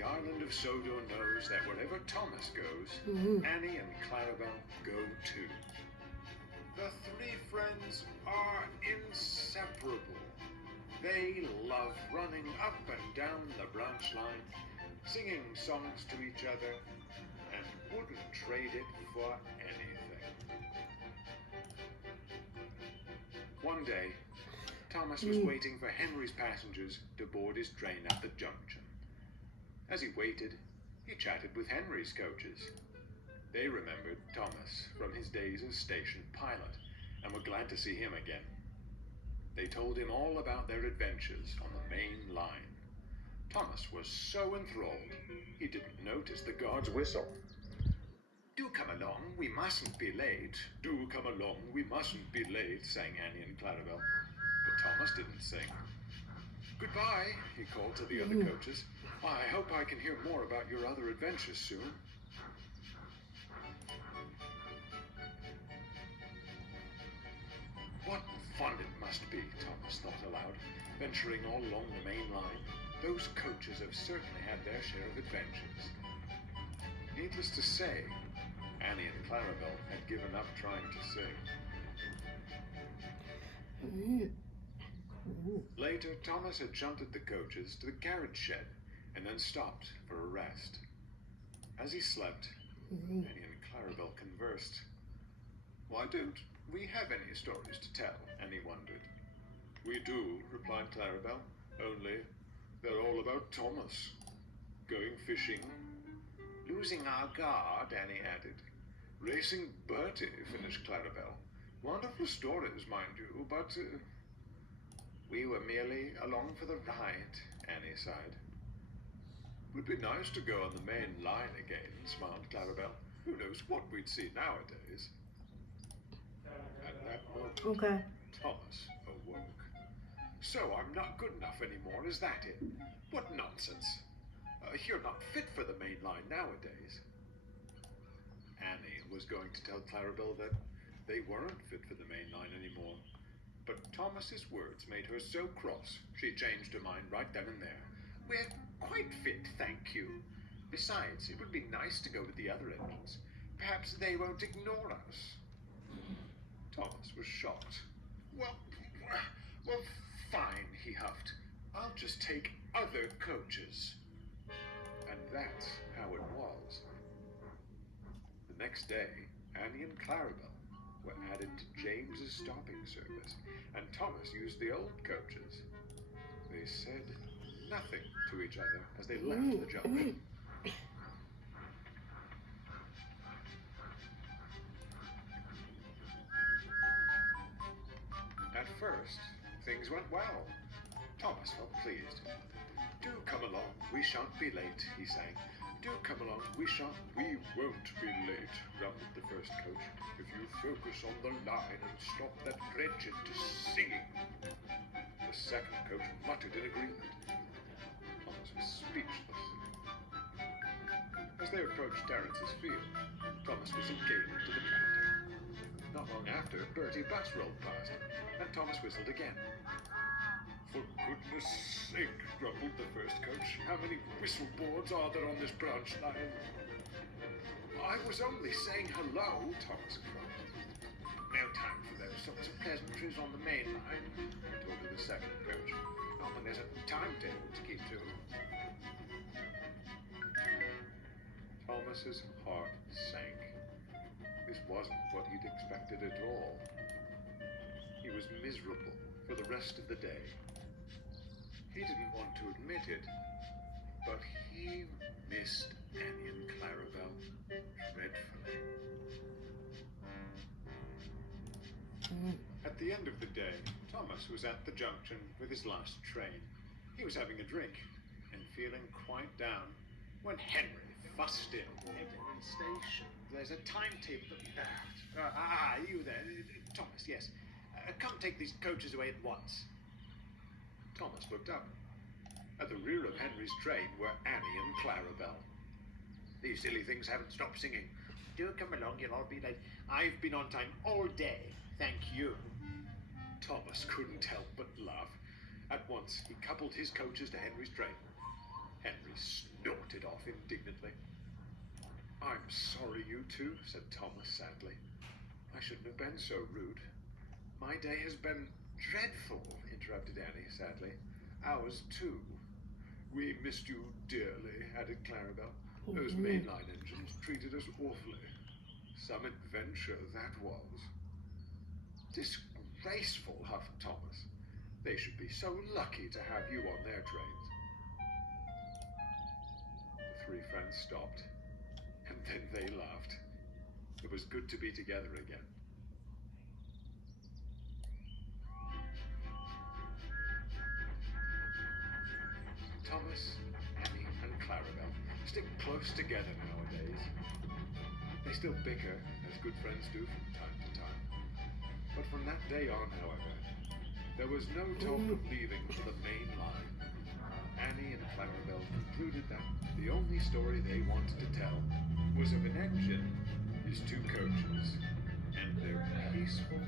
the island of Sodor knows that wherever Thomas goes, Annie and Clarabelle go too. The three friends are inseparable. They love running up and down the branch line, singing songs to each other, and wouldn't trade it for anything. One day, Thomas was waiting for Henry's passengers to board his train at the junction. As he waited, he chatted with Henry's coaches. They remembered Thomas from his days as station pilot and were glad to see him again. They told him all about their adventures on the main line. Thomas was so enthralled, he didn't notice the guard's whistle. "Do come along, we mustn't be late. Do come along, we mustn't be late," sang Annie and Clarabelle. But Thomas didn't sing. "Goodbye," he called to the other coaches. "I hope I can hear more about your other adventures soon." What fun it must be, Thomas thought aloud, venturing all along the main line. Those coaches have certainly had their share of adventures. Needless to say, Annie and Clarabelle had given up trying to sing. Later, Thomas had shunted the coaches to the carriage shed and then stopped for a rest. As he slept, Annie and Clarabelle conversed. "Why don't we have any stories to tell?" Annie wondered. "We do," replied Clarabelle, "only they're all about Thomas. Going fishing, losing our guard," Annie added. "Racing Bertie," finished Clarabelle. "Wonderful stories, mind you, but we were merely along for the ride," Annie sighed. "Would be nice to go on the main line again," smiled Clarabelle. "Who knows what we'd see nowadays?" At that moment, Thomas awoke. "So I'm not good enough anymore, is that it? What nonsense! You're not fit for the main line nowadays." Annie was going to tell Clarabelle that they weren't fit for the main line anymore, but Thomas's words made her so cross she changed her mind right then and there. "We're quite fit, thank you. Besides, it would be nice to go with the other engines. Perhaps they won't ignore us." Thomas was shocked. Well, fine," he huffed. "I'll just take other coaches." And that's how it was. The next day, Annie and Clarabelle were added to James's stopping service, and Thomas used the old coaches. They said nothing to each other as they left the junction. At first, things went well. Thomas felt pleased. "Do come along, we shan't be late," he sang. "Do come along, we won't be late," rumbled the first coach, "if you focus on the line and stop that wretched singing." The second coach muttered in agreement. Thomas was speechless. As they approached Terrence's field, Thomas whistled gaily to the tractor. Not long after, Bertie Butts rolled past, and Thomas whistled again. "For goodness sake," grumbled the first coach, "how many whistleboards are there on this branch line?" "I was only saying hello," Thomas cried. "No time for those sorts of pleasantries on the main line," retorted the second coach. "Not when there's a timetable to keep to." Thomas's heart sank. This wasn't what he'd expected at all. He was miserable for the rest of the day. He didn't want to admit it, but he missed Annie and Clarabelle dreadfully. At the end of the day, Thomas was at the junction with his last train. He was having a drink and feeling quite down when Henry fussed in. "Every station, there's a timetable. You there, Thomas? Yes. Come take these coaches away at once." Thomas looked up. At the rear of Henry's train were Annie and Clarabelle. "These silly things haven't stopped singing. Do come along, you'll all be late. I've been on time all day, thank you." Thomas couldn't help but laugh. At once, he coupled his coaches to Henry's train. Henry snorted off indignantly. I'm sorry, you two, said Thomas sadly. I shouldn't have been so rude. My day has been dreadful, interrupted Annie sadly. Ours too. We missed you dearly, added Clarabelle. Those mainline engines treated us awfully. Some adventure that was. Disgraceful, huffed Thomas. They should be so lucky to have you on their trains. The three friends stopped, and then they laughed. It was good to be together again. Thomas, Annie, and Clarabelle stick close together nowadays. They still bicker, as good friends do from time to time. But from that day on, however, there was no talk of leaving for the main line. Annie and Clarabelle concluded that the only story they wanted to tell was of an engine, his two coaches, and their peaceful